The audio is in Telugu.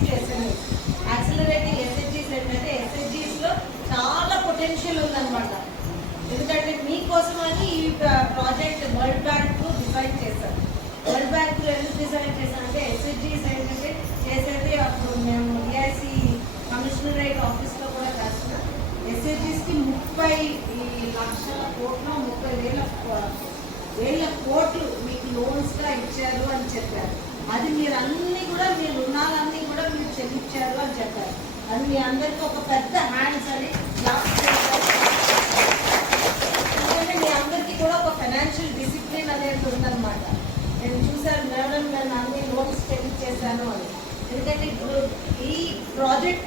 To SMEs. యాక్సిలరేటింగ్ ఎస్హెచ్జీస్ ఏంటంటే ఎస్హెచ్జీస్లో చాలా పొటెన్షియల్ ఉందన్నమాట. ఎందుకంటే మీకోసమని ఈ ప్రాజెక్ట్ వరల్డ్ బ్యాంక్ డిజైన్ చేశారు. వరల్డ్ బ్యాంక్ ఎందుకు డిజైన్ చేశారంటే ఎస్హెచ్జీస్ ఏంటంటే చేసేది అప్పుడు మేము ఈఐసి కమిషనరేట్ ఆఫీస్లో కూడా కాసిన ఎస్హెచ్జీస్కి 30 లక్షల కోట్లు 30,000 కోట్లు మీకు లోన్స్గా ఇచ్చారు అని చెప్పారు. అది మీరు అన్నీ కూడా మీ రుణాలన్నీ కూడా మీరు చెల్లించారు అని చెప్పారు. అది మీ అందరికీ ఒక పెద్ద హ్యాండ్స్ అని ఎందుకంటే మీ అందరికీ కూడా ఒక ఫైనాన్షియల్ డిసిప్లిన్ అనేది ఉందన్నమాట. నేను చూసాను మేడం, నేను అన్ని లోన్స్ చెల్లించేశాను అని. ఎందుకంటే ఇప్పుడు ఈ ప్రాజెక్ట్